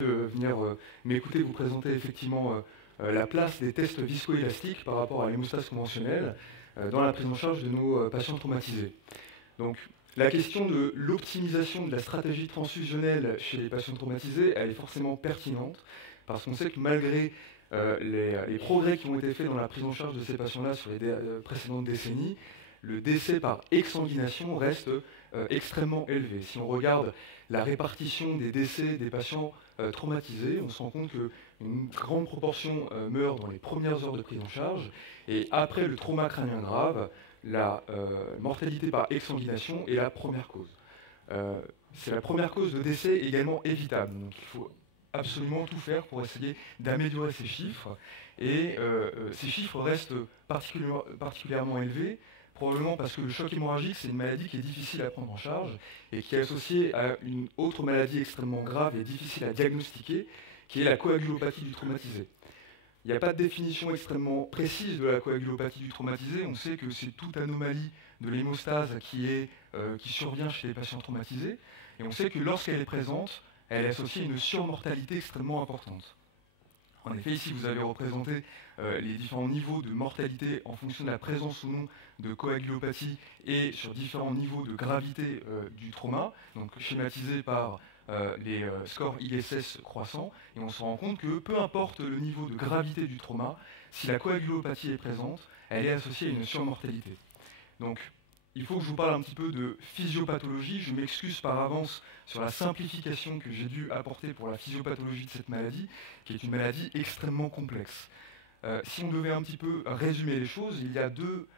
de venir m'écouter vous présenter effectivement la place des tests viscoélastiques par rapport à l'hémostase conventionnelle dans la prise en charge de nos patients traumatisés. Donc, la question de l'optimisation de la stratégie transfusionnelle chez les patients traumatisés, elle est forcément pertinente, parce qu'on sait que malgré les progrès qui ont été faits dans la prise en charge de ces patients-là sur les précédentes décennies, le décès par exsanguination reste extrêmement élevé. Si on regarde la répartition des décès des patients traumatisés, on se rend compte qu'une grande proportion meurt dans les premières heures de prise en charge, et après le trauma crânien grave, la mortalité par exsanguination est la première cause. C'est la première cause de décès également évitable, donc il faut absolument tout faire pour essayer d'améliorer ces chiffres, et ces chiffres restent particulièrement élevés, probablement parce que le choc hémorragique, c'est une maladie qui est difficile à prendre en charge et qui est associée à une autre maladie extrêmement grave et difficile à diagnostiquer, qui est la coagulopathie du traumatisé. Il n'y a pas de définition extrêmement précise de la coagulopathie du traumatisé. On sait que c'est toute anomalie de l'hémostase qui survient chez les patients traumatisés. Et on sait que lorsqu'elle est présente, elle est associée à une surmortalité extrêmement importante. En effet, ici, vous avez représenté les différents niveaux de mortalité en fonction de la présence ou non de coagulopathie et sur différents niveaux de gravité du trauma, donc schématisé par les scores ISS croissants, et on se rend compte que peu importe le niveau de gravité du trauma, si la coagulopathie est présente, elle est associée à une surmortalité. Donc, il faut que je vous parle un petit peu de physiopathologie. Je m'excuse par avance sur la simplification que j'ai dû apporter pour la physiopathologie de cette maladie, qui est une maladie extrêmement complexe. Si on devait un petit peu résumer les choses, il y a deux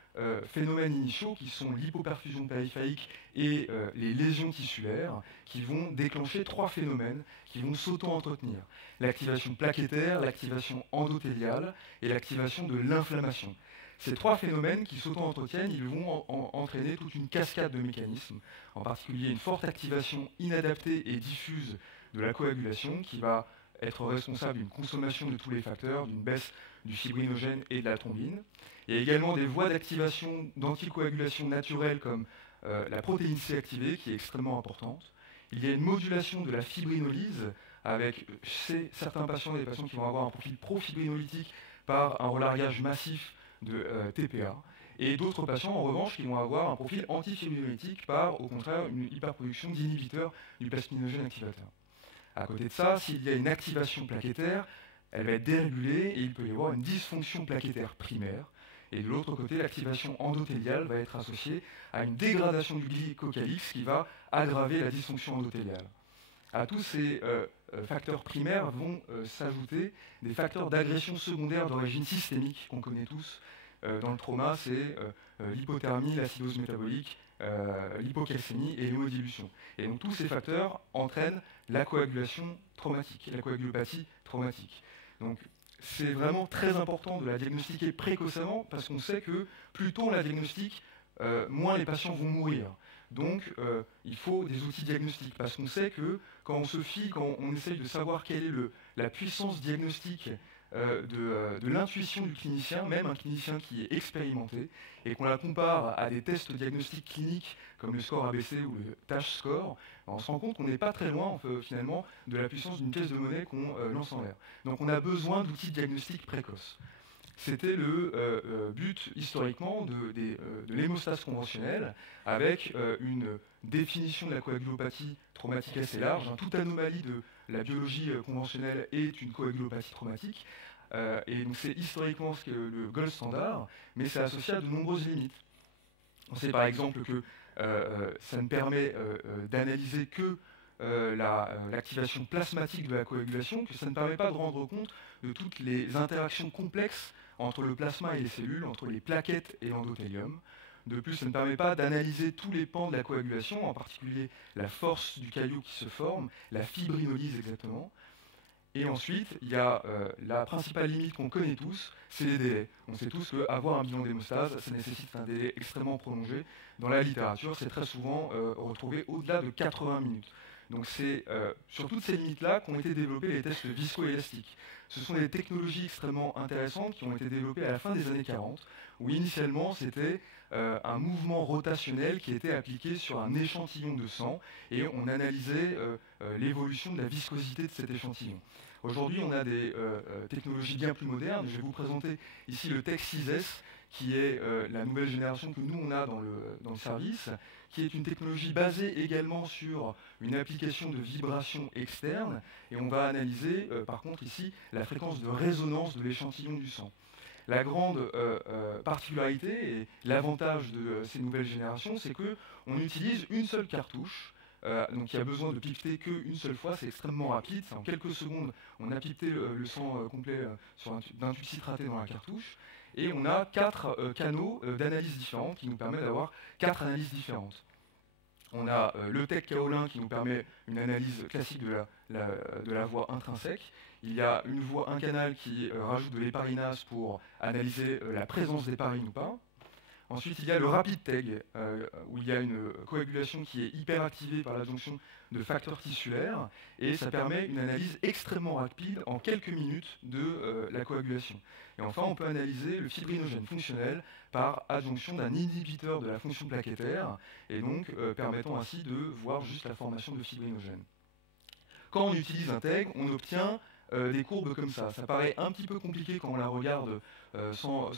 phénomènes initiaux qui sont l'hypoperfusion périphérique et les lésions tissulaires, qui vont déclencher trois phénomènes qui vont s'auto-entretenir. L'activation plaquettaire, l'activation endothéliale et l'activation de l'inflammation. Ces trois phénomènes qui s'auto-entretiennent, ils vont entraîner toute une cascade de mécanismes, en particulier une forte activation inadaptée et diffuse de la coagulation qui va être responsable d'une consommation de tous les facteurs, d'une baisse du fibrinogène et de la thrombine. Il y a également des voies d'activation d'anticoagulation naturelle comme la protéine C activée qui est extrêmement importante. Il y a une modulation de la fibrinolyse avec chez certains patients, des patients qui vont avoir un profil profibrinolytique par un relargage massif de TPA, et d'autres patients en revanche qui vont avoir un profil antifibrinolytique par au contraire une hyperproduction d'inhibiteurs du plasminogène activateur. À côté de ça, s'il y a une activation plaquettaire, elle va être dérégulée et il peut y avoir une dysfonction plaquettaire primaire. Et de l'autre côté, l'activation endothéliale va être associée à une dégradation du glycocalyx qui va aggraver la dysfonction endothéliale. À tous ces facteurs primaires vont s'ajouter des facteurs d'agression secondaire d'origine systémique qu'on connaît tous dans le trauma, c'est l'hypothermie, l'acidose métabolique, l'hypocalcémie et l'hémodilution. Et donc tous ces facteurs entraînent la coagulation traumatique, la coagulopathie traumatique. Donc c'est vraiment très important de la diagnostiquer précocement parce qu'on sait que plus tôt on la diagnostique, moins les patients vont mourir. Donc il faut des outils diagnostiques parce qu'on sait que quand on essaye de savoir quelle est la puissance diagnostique de l'intuition du clinicien, même un clinicien qui est expérimenté, et qu'on la compare à des tests diagnostiques cliniques comme le score ABC ou le TASH score, on se rend compte qu'on n'est pas très loin finalement de la puissance d'une pièce de monnaie qu'on lance en l'air. Donc on a besoin d'outils diagnostiques précoces. C'était le but historiquement de l'hémostase conventionnelle, avec une définition de la coagulopathie traumatique assez large. Toute anomalie de la biologie conventionnelle est une coagulopathie traumatique, et donc c'est historiquement le gold standard, mais c'est associé à de nombreuses limites. On sait par exemple que ça ne permet d'analyser que l'activation plasmatique de la coagulation, que ça ne permet pas de rendre compte de toutes les interactions complexes entre le plasma et les cellules, entre les plaquettes et l'endothélium. De plus, ça ne permet pas d'analyser tous les pans de la coagulation, en particulier la force du caillou qui se forme, la fibrinolyse exactement. Et ensuite, il y a la principale limite qu'on connaît tous, c'est les délais. On sait tous qu'avoir un bilan d'hémostase, ça nécessite un délai extrêmement prolongé. Dans la littérature, c'est très souvent retrouvé au-delà de 80 minutes. Donc c'est sur toutes ces limites-là qu'ont été développés les tests viscoélastiques. Ce sont des technologies extrêmement intéressantes qui ont été développées à la fin des années 40, où initialement c'était un mouvement rotationnel qui était appliqué sur un échantillon de sang, et on analysait l'évolution de la viscosité de cet échantillon. Aujourd'hui, on a des technologies bien plus modernes. Je vais vous présenter ici le Tech 6S, qui est la nouvelle génération que nous on a dans le service, qui est une technologie basée également sur une application de vibration externe, et on va analyser par contre ici la fréquence de résonance de l'échantillon du sang. La grande particularité et l'avantage de ces nouvelles générations, c'est qu'on utilise une seule cartouche, donc il y a besoin de pipeter qu'une seule fois, c'est extrêmement rapide, en quelques secondes on a pipé le sang complet d'un tube citraté dans la cartouche, et on a 4 canaux d'analyse différents qui nous permettent d'avoir 4 analyses différentes. On a le TEC kaolin qui nous permet une analyse classique de la voie intrinsèque. Il y a un canal qui rajoute de l'héparinase pour analyser la présence d'héparine ou pas. Ensuite, il y a le rapid TEG, où il y a une coagulation qui est hyperactivée par l'adjonction de facteurs tissulaires, et ça permet une analyse extrêmement rapide en quelques minutes de la coagulation. Et enfin, on peut analyser le fibrinogène fonctionnel par adjonction d'un inhibiteur de la fonction plaquettaire, et donc permettant ainsi de voir juste la formation de fibrinogène. Quand on utilise un TEG, on obtient des courbes comme ça. Ça paraît un petit peu compliqué quand on la regarde sans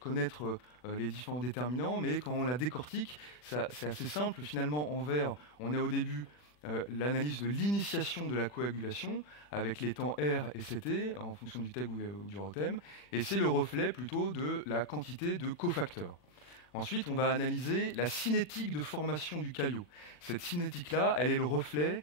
connaître les différents déterminants, mais quand on la décortique, c'est assez simple. Finalement, en vert, on a au début l'analyse de l'initiation de la coagulation, avec les temps R et CT, en fonction du TEG ou du ROTEM, et c'est le reflet plutôt de la quantité de cofacteurs. Ensuite, on va analyser la cinétique de formation du caillot. Cette cinétique-là, elle est le reflet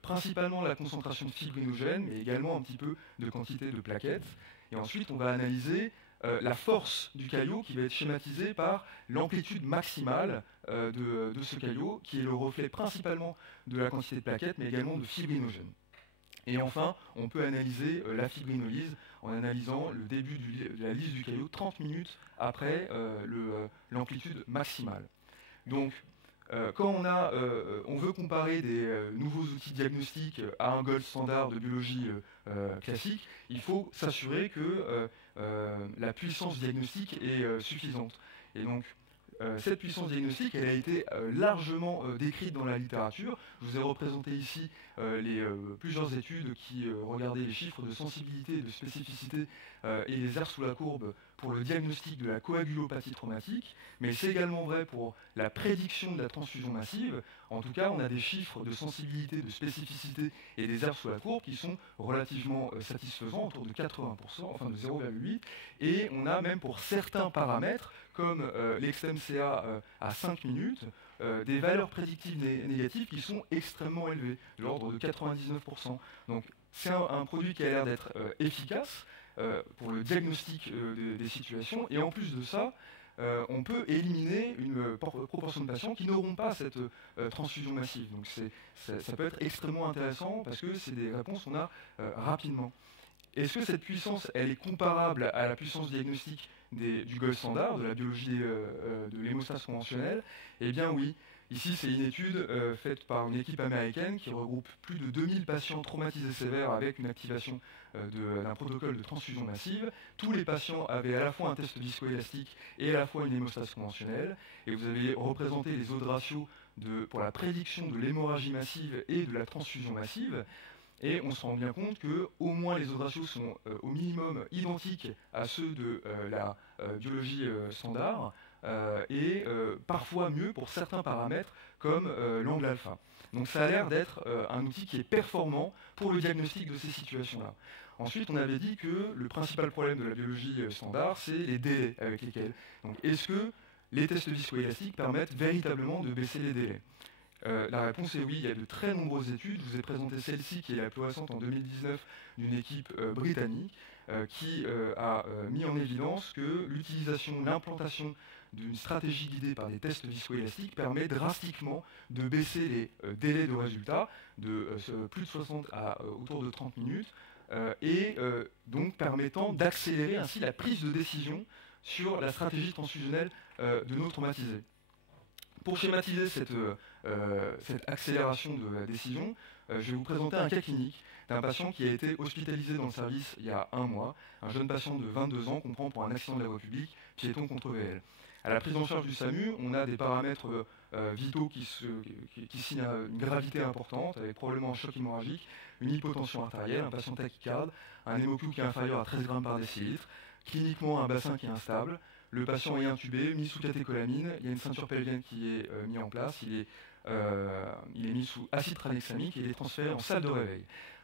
principalement de la concentration de fibrinogène, mais également un petit peu de quantité de plaquettes. Et ensuite, on va analyser la force du caillot qui va être schématisée par l'amplitude maximale de ce caillot, qui est le reflet principalement de la quantité de plaquettes, mais également de fibrinogène. Et enfin, on peut analyser la fibrinolyse en analysant le début de la lyse du caillot 30 minutes après l'amplitude maximale. Donc, quand on veut comparer des nouveaux outils diagnostiques à un gold standard de biologie classique, il faut s'assurer que la puissance diagnostique est suffisante. Et donc, cette puissance diagnostique, elle a été largement décrite dans la littérature. Je vous ai représenté ici plusieurs études qui regardaient les chiffres de sensibilité et de spécificité et les aires sous la courbe pour le diagnostic de la coagulopathie traumatique, mais c'est également vrai pour la prédiction de la transfusion massive. En tout cas, on a des chiffres de sensibilité, de spécificité et des aires sous la courbe qui sont relativement satisfaisants, autour de 80%, enfin de 0,8, et on a même pour certains paramètres, comme l'XMCA à 5 minutes, des valeurs prédictives négatives qui sont extrêmement élevées, de l'ordre de 99%. Donc c'est un produit qui a l'air d'être efficace pour le diagnostic des situations, et en plus de ça, on peut éliminer une proportion de patients qui n'auront pas cette transfusion massive. Donc ça peut être extrêmement intéressant parce que c'est des réponses qu'on a rapidement. Est-ce que cette puissance, elle est comparable à la puissance diagnostique du gold standard, de la biologie de l'hémostase conventionnelle? Eh bien oui. Ici, c'est une étude faite par une équipe américaine qui regroupe plus de 2000 patients traumatisés sévères avec une activation d'un protocole de transfusion massive. Tous les patients avaient à la fois un test viscoélastique et à la fois une hémostase conventionnelle. Et vous avez représenté les odds ratios pour la prédiction de l'hémorragie massive et de la transfusion massive. Et on se rend bien compte que au moins les odds ratios sont au minimum identiques à ceux de la biologie standard, et parfois mieux pour certains paramètres comme l'angle alpha. Donc ça a l'air d'être un outil qui est performant pour le diagnostic de ces situations-là. Ensuite, on avait dit que le principal problème de la biologie standard, c'est les délais avec lesquels. Donc est-ce que les tests viscoélastiques permettent véritablement de baisser les délais? La réponse est oui, il y a de très nombreuses études. Je vous ai présenté celle-ci qui est la plus récente en 2019 d'une équipe britannique qui a mis en évidence que l'implantation d'une stratégie guidée par des tests viscoélastiques permet drastiquement de baisser les délais de résultats de plus de 60 à autour de 30 minutes et donc permettant d'accélérer ainsi la prise de décision sur la stratégie transfusionnelle de nos traumatisés. Pour schématiser cette cette accélération de la décision, je vais vous présenter un cas clinique d'un patient qui a été hospitalisé dans le service il y a 1 mois, un jeune patient de 22 ans qu'on prend pour un accident de la voie publique, piéton contre VL. À la prise en charge du SAMU, on a des paramètres vitaux qui signent une gravité importante, avec probablement un choc hémorragique, une hypotension artérielle, un patient tachycarde, un hémoQ qui est inférieur à 13 grammes par décilitre, cliniquement un bassin qui est instable, le patient est intubé, mis sous catécholamine, il y a une ceinture pelvienne qui est mise en place, il est mis sous acide tranexamique et il est transféré en salle de réveil.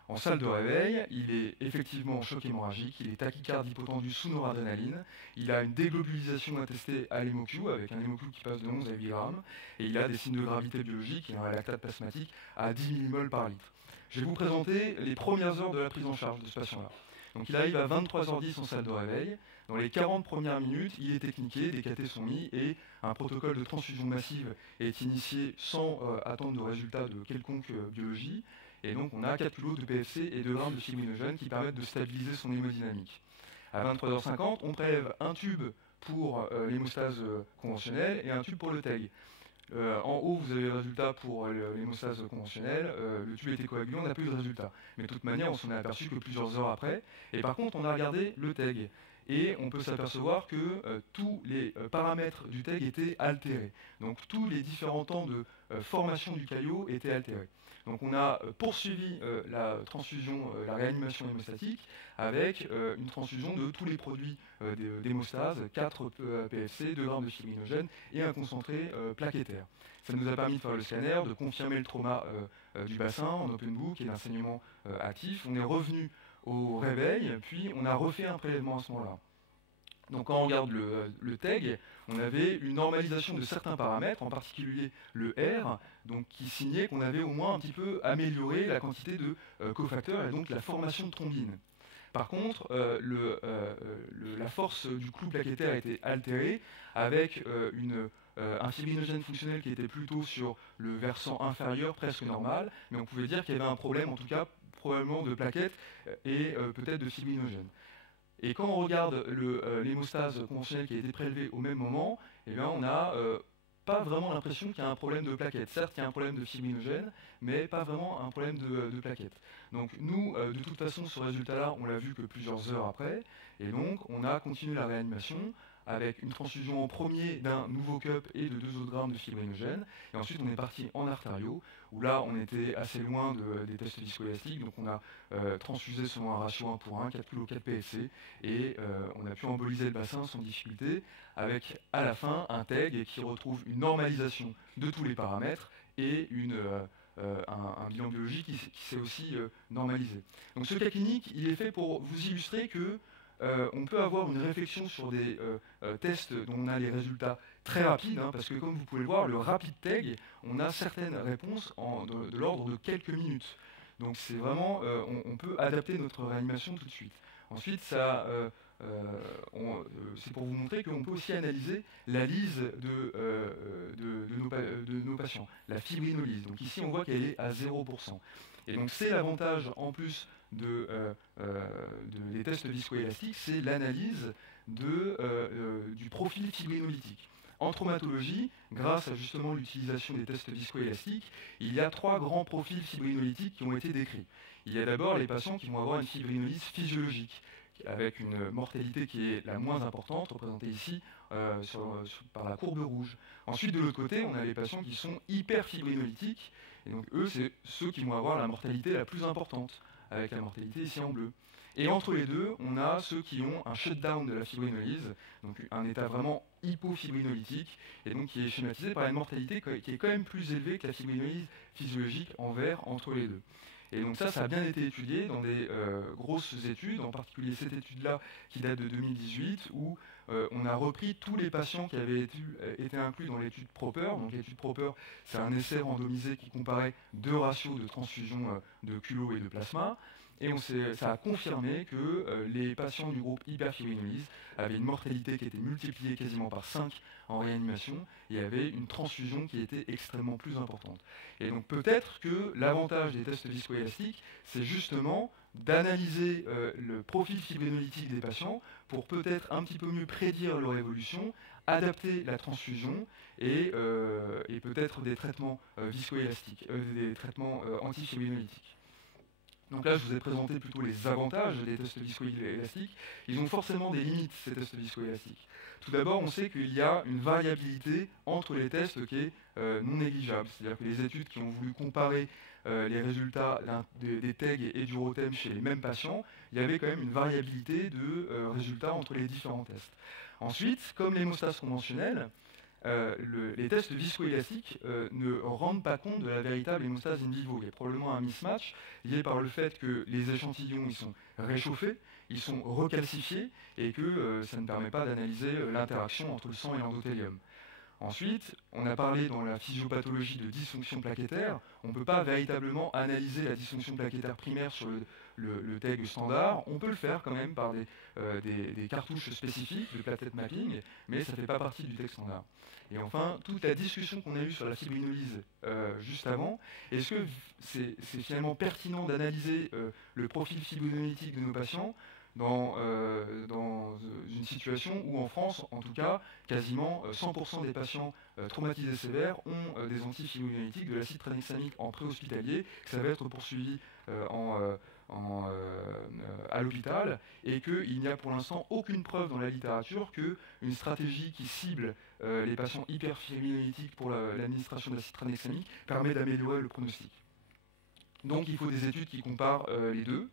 En salle de réveil, il est effectivement en choc hémorragique, il est tachycarde hypotendu sous noradrénaline, il a une déglobulisation attestée à l'hémoQ avec un hémoQ qui passe de 11 à 8 grammes et il a des signes de gravité biologique et un lactate plasmatique à 10 millimoles par litre. Je vais vous présenter les premières heures de la prise en charge de ce patient-là. Donc il arrive à 23h10 en salle de réveil. Dans les 40 premières minutes, il est techniqué, des cathéters sont mis et un protocole de transfusion massive est initié sans attendre de résultats de quelconque biologie. Et donc on a 4 kilos de PFC et 2 grammes de fibrinogène qui permettent de stabiliser son hémodynamique. À 23h50, on prélève un tube pour l'hémostase conventionnelle et un tube pour le TEG. En haut, vous avez le résultat pour l'hémostase conventionnelle, le tube était coagulé, on n'a pas eu de résultat. Mais de toute manière, on s'en est aperçu que plusieurs heures après. Et par contre, on a regardé le TEG. Et on peut s'apercevoir que tous les paramètres du TEG étaient altérés. Donc tous les différents temps de formation du caillot étaient altérés. Donc on a poursuivi la transfusion, la réanimation hémostatique avec une transfusion de tous les produits d'hémostase, 4 PFC, 2 grammes de fibrinogène et un concentré plaquettaire. Ça nous a permis de faire le scanner, de confirmer le trauma du bassin en open book et d'un saignement actif. On est revenu au réveil, puis on a refait un prélèvement à ce moment-là. Donc quand on regarde le TEG, on avait une normalisation de certains paramètres, en particulier le R, donc qui signait qu'on avait au moins un petit peu amélioré la quantité de cofacteurs et donc la formation de thrombine. Par contre, la force du clou plaquettaire était altérée avec un fibrinogène fonctionnel qui était plutôt sur le versant inférieur, presque normal, mais on pouvait dire qu'il y avait un problème, en tout cas probablement de plaquettes et peut-être de fibrinogène. Et quand on regarde l'hémostase conventionnelle qui a été prélevée au même moment, eh bien, on n'a pas vraiment l'impression qu'il y a un problème de plaquettes. Certes, il y a un problème de fibrinogène, mais pas vraiment un problème de plaquettes. Donc nous, de toute façon, ce résultat-là, on l'a vu que plusieurs heures après, et donc on a continué la réanimation avec une transfusion en premier d'un nouveau cup et de 2 autres grammes de fibrinogène. Et ensuite, on est parti en artériaux, où là, on était assez loin des tests viscoélastiques. Donc, on a transfusé selon un ratio 1:1, 4 kg 4 PSC, et on a pu emboliser le bassin sans difficulté, avec à la fin un TEG qui retrouve une normalisation de tous les paramètres et un bilan biologique qui s'est aussi normalisé. Donc, ce cas clinique, il est fait pour vous illustrer que on peut avoir une réflexion sur des tests dont on a les résultats très rapides, parce que comme vous pouvez le voir, le rapid TEG, on a certaines réponses de l'ordre de quelques minutes. Donc c'est vraiment, on peut adapter notre réanimation tout de suite. Ensuite, c'est pour vous montrer qu'on peut aussi analyser la lyse de nos patients, la fibrinolyse. Donc ici, on voit qu'elle est à 0%. Et donc c'est l'avantage en plus des tests viscoélastiques, c'est l'analyse du profil fibrinolytique. En traumatologie, grâce à justement l'utilisation des tests viscoélastiques, il y a 3 grands profils fibrinolytiques qui ont été décrits. Il y a d'abord les patients qui vont avoir une fibrinolyse physiologique, avec une mortalité qui est la moins importante, représentée ici par la courbe rouge. Ensuite, de l'autre côté, on a les patients qui sont hyperfibrinolytiques, et donc eux, c'est ceux qui vont avoir la mortalité la plus importante, avec la mortalité ici en bleu. Et entre les deux, on a ceux qui ont un shutdown de la fibrinolyse, donc un état vraiment hypofibrinolytique, et donc qui est schématisé par une mortalité qui est quand même plus élevée que la fibrinolyse physiologique en vert entre les deux. Et donc ça a bien été étudié dans des grosses études, en particulier cette étude-là qui date de 2018, où on a repris tous les patients qui avaient été inclus dans l'étude Proper. Donc l'étude Proper, c'est un essai randomisé qui comparait 2 ratios de transfusion de culot et de plasma. Et ça a confirmé que les patients du groupe hyperfibrinolyse avaient une mortalité qui était multipliée quasiment par 5 en réanimation et avaient une transfusion qui était extrêmement plus importante. Et donc peut-être que l'avantage des tests viscoélastiques, c'est justement d'analyser le profil fibrinolytique des patients pour peut-être un petit peu mieux prédire leur évolution, adapter la transfusion et peut-être des traitements viscoélastiques, des traitements antifibrinolytiques. Donc là, je vous ai présenté plutôt les avantages des tests viscoélastiques. Ils ont forcément des limites, ces tests viscoélastiques. Tout d'abord, on sait qu'il y a une variabilité entre les tests qui est non négligeable. C'est-à-dire que les études qui ont voulu comparer les résultats des TEG et du ROTEM chez les mêmes patients, il y avait quand même une variabilité de résultats entre les différents tests. Ensuite, comme l'hémostase conventionnelle, les tests viscoélastiques ne rendent pas compte de la véritable hémostase in vivo. Il y a probablement un mismatch lié par le fait que les échantillons ils sont réchauffés, ils sont recalcifiés et que ça ne permet pas d'analyser l'interaction entre le sang et l'endothélium. Ensuite, on a parlé dans la physiopathologie de dysfonction plaquettaire. On ne peut pas véritablement analyser la dysfonction plaquettaire primaire sur le TEG standard. On peut le faire quand même par des cartouches spécifiques de platelet mapping, mais ça ne fait pas partie du TEG standard. Et enfin, toute la discussion qu'on a eue sur la fibrinolyse juste avant, est-ce que c'est finalement pertinent d'analyser le profil fibrinolytique de nos patients dans une situation où en France, en tout cas, quasiment 100% des patients traumatisés sévères ont des antifibrinolytiques de l'acide tranexamique en préhospitalier, que ça va être poursuivi à l'hôpital, et qu'il n'y a pour l'instant aucune preuve dans la littérature qu'une stratégie qui cible les patients hyperfibrinolytiques pour l'administration de l'acide tranexamique permet d'améliorer le pronostic. Donc il faut des études qui comparent les deux.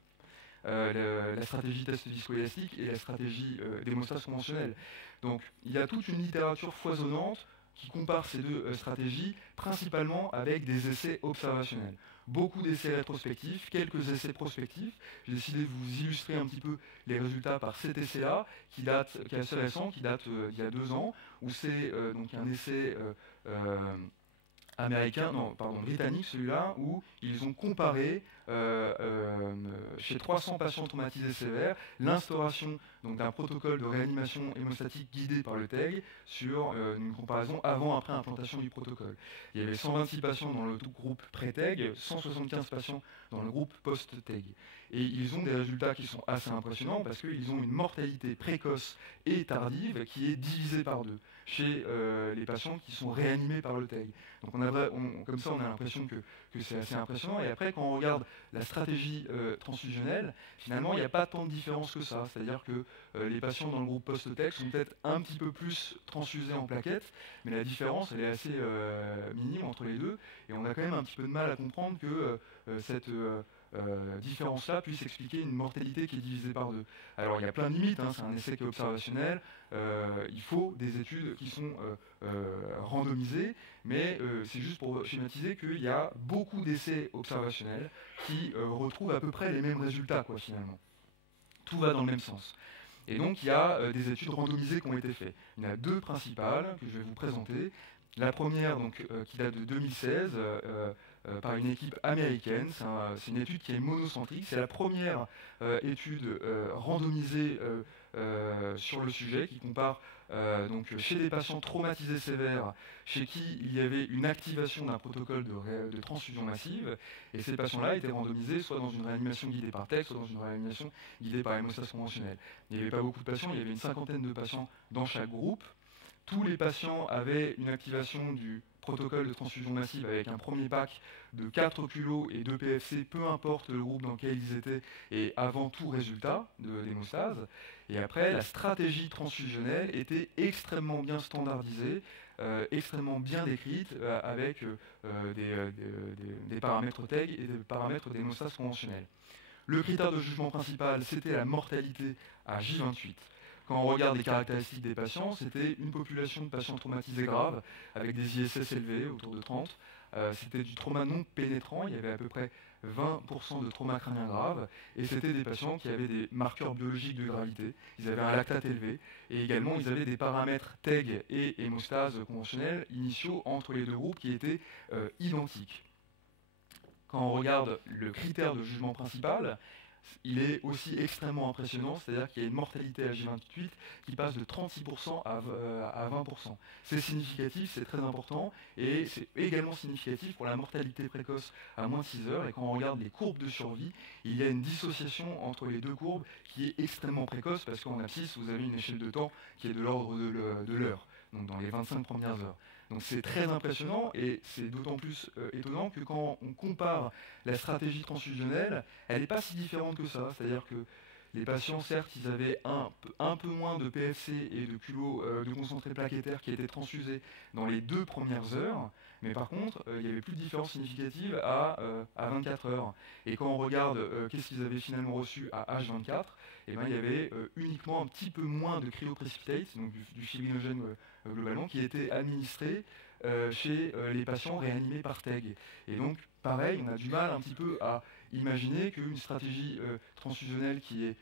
La stratégie test viscoélastique et la stratégie d'hémostase conventionnelle. Donc il y a toute une littérature foisonnante qui compare ces deux stratégies, principalement avec des essais observationnels. Beaucoup d'essais rétrospectifs, quelques essais prospectifs. J'ai décidé de vous illustrer un petit peu les résultats par CTCA, qui est assez récent, qui date il y a 2 ans, où c'est donc un essai britannique celui-là, où ils ont comparé chez 300 patients traumatisés sévères l'instauration d'un protocole de réanimation hémostatique guidé par le TEG sur une comparaison avant-après implantation du protocole. Il y avait 126 patients dans le groupe pré-TEG, 175 patients dans le groupe post-TEG. Et ils ont des résultats qui sont assez impressionnants parce qu'ils ont une mortalité précoce et tardive qui est divisée par 2 chez les patients qui sont réanimés par le TEG. Donc comme ça, on a l'impression que c'est assez impressionnant. Et après, quand on regarde la stratégie transfusionnelle, finalement, il n'y a pas tant de différence que ça. C'est-à-dire que les patients dans le groupe post-TEG sont peut-être un petit peu plus transfusés en plaquettes, mais la différence, elle est assez minime entre les deux. Et on a quand même un petit peu de mal à comprendre que cette différence-là puisse expliquer une mortalité qui est divisée par 2. Alors il y a plein de limites, c'est un essai qui est observationnel, il faut des études qui sont randomisées, mais c'est juste pour schématiser qu'il y a beaucoup d'essais observationnels qui retrouvent à peu près les mêmes résultats, finalement. Tout va dans le même sens. Et donc il y a des études randomisées qui ont été faites. Il y en a 2 principales que je vais vous présenter. La première, qui date de 2016, par une équipe américaine. C'est une étude qui est monocentrique. C'est la première étude randomisée sur le sujet qui compare chez des patients traumatisés sévères, chez qui il y avait une activation d'un protocole de transfusion massive. Et ces patients-là étaient randomisés soit dans une réanimation guidée par TEG, soit dans une réanimation guidée par hémostase conventionnelle. Il n'y avait pas beaucoup de patients, il y avait une 50aine de patients dans chaque groupe. Tous les patients avaient une activation du protocole de transfusion massive avec un premier pack de 4 kg et 2 PFC, peu importe le groupe dans lequel ils étaient, et avant tout résultat d'hémostase. Et après, la stratégie transfusionnelle était extrêmement bien standardisée, extrêmement bien décrite, avec des paramètres TEG et des paramètres d'hémostase conventionnelle. Le critère de jugement principal, c'était la mortalité à J28. Quand on regarde les caractéristiques des patients, c'était une population de patients traumatisés graves, avec des ISS élevés, autour de 30. C'était du trauma non pénétrant, il y avait à peu près 20% de trauma crânien grave, et c'était des patients qui avaient des marqueurs biologiques de gravité, ils avaient un lactate élevé, et également ils avaient des paramètres TEG et hémostase conventionnelle initiaux entre les 2 groupes qui étaient identiques. Quand on regarde le critère de jugement principal, il est aussi extrêmement impressionnant, c'est-à-dire qu'il y a une mortalité à J28 qui passe de 36% à 20%. C'est significatif, c'est très important, et c'est également significatif pour la mortalité précoce à moins de 6 heures, et quand on regarde les courbes de survie, il y a une dissociation entre les deux courbes qui est extrêmement précoce, parce qu'en abscisse, vous avez une échelle de temps qui est de l'ordre de l'heure, donc dans les 25 premières heures. Donc c'est très impressionnant, et c'est d'autant plus étonnant que quand on compare la stratégie transfusionnelle, elle n'est pas si différente que ça. C'est-à-dire que les patients, certes, ils avaient un peu moins de PFC et de culot de concentré plaquettaire qui étaient transfusés dans les 2 premières heures, mais par contre, il n'y avait plus de différence significative à 24 heures. Et quand on regarde qu'est-ce qu'ils avaient finalement reçu à H24, eh ben, il y avait uniquement un petit peu moins de cryoprécipitate, donc du fibrinogène globalement, qui était administré chez les patients réanimés par TEG. Et donc, pareil, on a du mal un petit peu à imaginer qu'une stratégie transfusionnelle qui est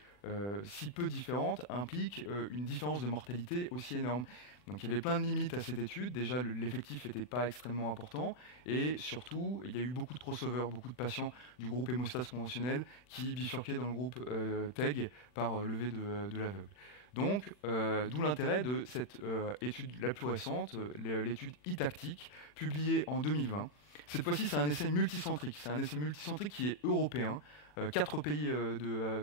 si peu différente implique une différence de mortalité aussi énorme. Donc il y avait plein de limites à cette étude. Déjà, l'effectif n'était pas extrêmement important, et surtout, il y a eu beaucoup de crossovers, beaucoup de patients du groupe hémostase conventionnel qui bifurquaient dans le groupe TEG par levée de l'aveugle. Donc, d'où l'intérêt de cette étude la plus récente, l'étude e-tactique, publiée en 2020. Cette fois-ci, c'est un essai multicentrique. C'est un essai multicentrique qui est européen. 4 pays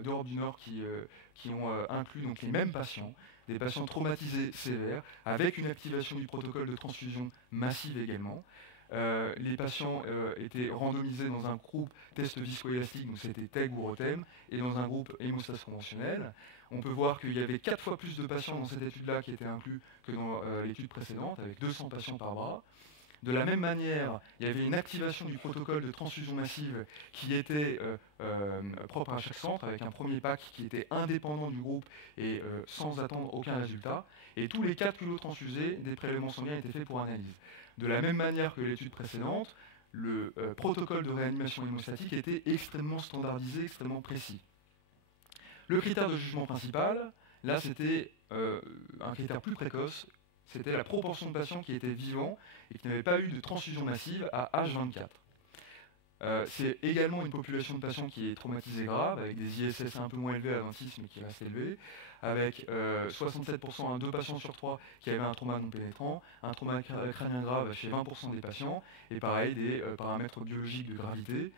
d'Europe du Nord qui ont inclus donc, les mêmes patients, des patients traumatisés sévères, avec une activation du protocole de transfusion massive également. Les patients étaient randomisés dans un groupe test viscoélastique, donc c'était TEG ou ROTEM, et dans un groupe hémostase conventionnelle. On peut voir qu'il y avait 4 fois plus de patients dans cette étude-là qui étaient inclus que dans l'étude précédente, avec 200 patients par bras. De la même manière, il y avait une activation du protocole de transfusion massive qui était propre à chaque centre, avec un premier pack qui était indépendant du groupe et sans attendre aucun résultat. Et tous les 4 culots transfusés, des prélèvements sanguins étaient faits pour analyse. De la même manière que l'étude précédente, le protocole de réanimation hémostatique était extrêmement standardisé, extrêmement précis. Le critère de jugement principal, là c'était un critère plus précoce, c'était la proportion de patients qui étaient vivants et qui n'avaient pas eu de transfusion massive à H24. C'est également une population de patients qui est traumatisée grave, avec des ISS un peu moins élevés à 26, mais qui restent élevés, avec 67% à 2 patients sur 3 qui avaient un trauma non pénétrant, un trauma crânien grave chez 20% des patients, et pareil, des paramètres biologiques de gravité.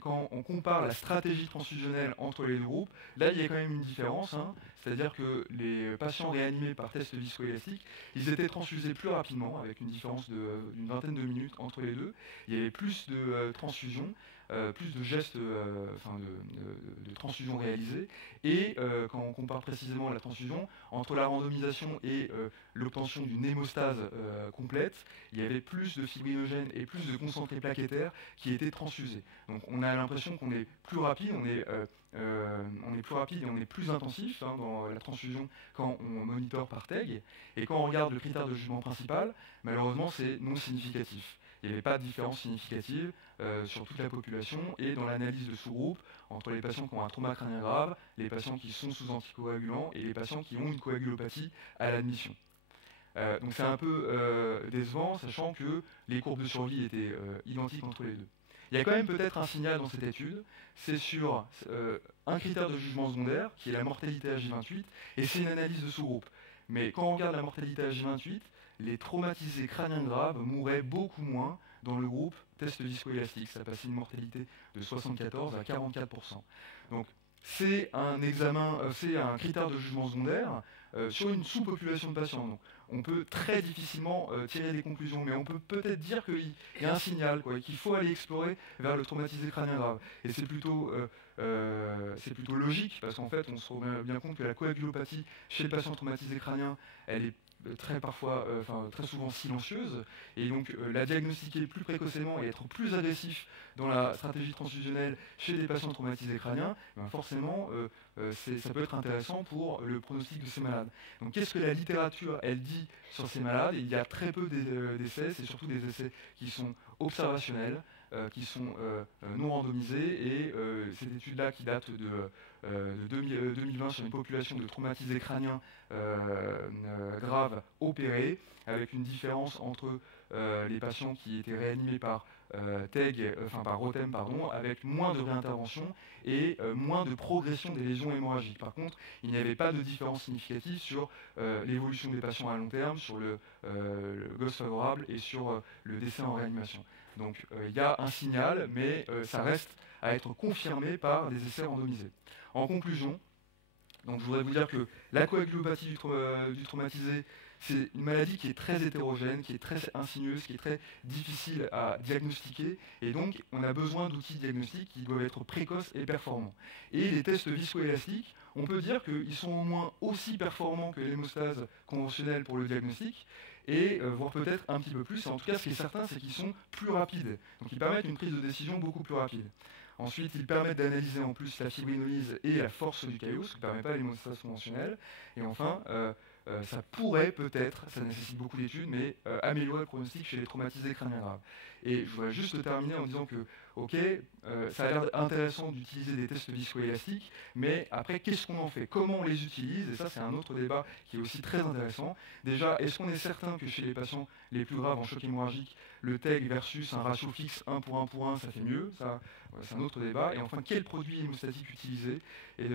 Quand on compare la stratégie transfusionnelle entre les deux groupes, là il y a quand même une différence, hein. C'est-à-dire que les patients réanimés par test viscoélastique, ils étaient transfusés plus rapidement, avec une différence d'une vingtaine de minutes entre les deux. Il y avait plus de transfusions, plus de gestes, de transfusion réalisés, et quand on compare précisément la transfusion, entre la randomisation et l'obtention d'une hémostase complète, il y avait plus de fibrinogène et plus de concentré plaquettaire qui étaient transfusés. Donc on a l'impression qu'on est plus rapide, on est plus rapide et on est plus intensif dans la transfusion quand on monitore par TEG. Et quand on regarde le critère de jugement principal, malheureusement c'est non significatif. Il n'y avait pas de différence significative sur toute la population, et dans l'analyse de sous-groupe entre les patients qui ont un trauma crânien grave, les patients qui sont sous anticoagulants et les patients qui ont une coagulopathie à l'admission. Donc c'est un peu décevant, sachant que les courbes de survie étaient identiques entre les deux. Il y a quand même peut-être un signal dans cette étude, c'est sur un critère de jugement secondaire, qui est la mortalité à J28, et c'est une analyse de sous-groupe. Mais quand on regarde la mortalité à J28, les traumatisés crâniens graves mouraient beaucoup moins dans le groupe test viscoélastique. Ça passait une mortalité de 74 à 44%. Donc c'est un examen, c'est un critère de jugement secondaire sur une sous-population de patients. Donc, on peut très difficilement tirer des conclusions, mais on peut peut-être dire qu'il y a un signal, qu'il faut aller explorer vers le traumatisé crânien grave. Et c'est plutôt logique, parce qu'en fait, on se rend bien compte que la coagulopathie chez le patient traumatisé crânien, elle est très souvent silencieuse, et donc la diagnostiquer plus précocement et être plus agressif dans la stratégie transfusionnelle chez des patients traumatisés crâniens, forcément ça peut être intéressant pour le pronostic de ces malades. Donc qu'est-ce que la littérature elle dit sur ces malades? Il y a très peu d'essais, c'est surtout des essais qui sont observationnels, qui sont non randomisés, et cette étude-là qui date de 2020 sur une population de traumatisés crâniens graves opérés, avec une différence entre les patients qui étaient réanimés par par Rotem, pardon, avec moins de réintervention et moins de progression des lésions hémorragiques. Par contre, il n'y avait pas de différence significative sur l'évolution des patients à long terme, sur le GOS favorable et sur le décès en réanimation. Donc il y a un signal, mais ça reste à être confirmé par des essais randomisés. En conclusion, donc je voudrais vous dire que la coagulopathie du traumatisé, c'est une maladie qui est très hétérogène, qui est très insinueuse, qui est très difficile à diagnostiquer, et donc on a besoin d'outils diagnostiques qui doivent être précoces et performants. Et les tests viscoélastiques, on peut dire qu'ils sont au moins aussi performants que l'hémostase conventionnelle pour le diagnostic, et voire peut-être un petit peu plus. Et en tout cas, ce qui est certain, c'est qu'ils sont plus rapides. Donc ils permettent une prise de décision beaucoup plus rapide. Ensuite, ils permettent d'analyser en plus la fibrinolyse et la force du caillot, ce qui ne permet pas l'hémostase conventionnelle. Et enfin, ça pourrait peut-être, ça nécessite beaucoup d'études, mais améliorer le pronostic chez les traumatisés crâniens graves. Et je voudrais juste terminer en disant que, ok, ça a l'air intéressant d'utiliser des tests viscoélastiques, mais après, qu'est-ce qu'on en fait? Comment on les utilise? Et ça, c'est un autre débat qui est aussi très intéressant. Déjà, est-ce qu'on est certain que chez les patients les plus graves en choc hémorragique, le TEG versus un ratio fixe 1 pour 1, ça fait mieux? Ça, c'est un autre débat. Et enfin, quel produit hémostatique utiliser? Et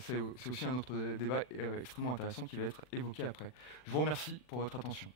c'est aussi un autre débat extrêmement intéressant qui va être évoqué après. Je vous remercie pour votre attention.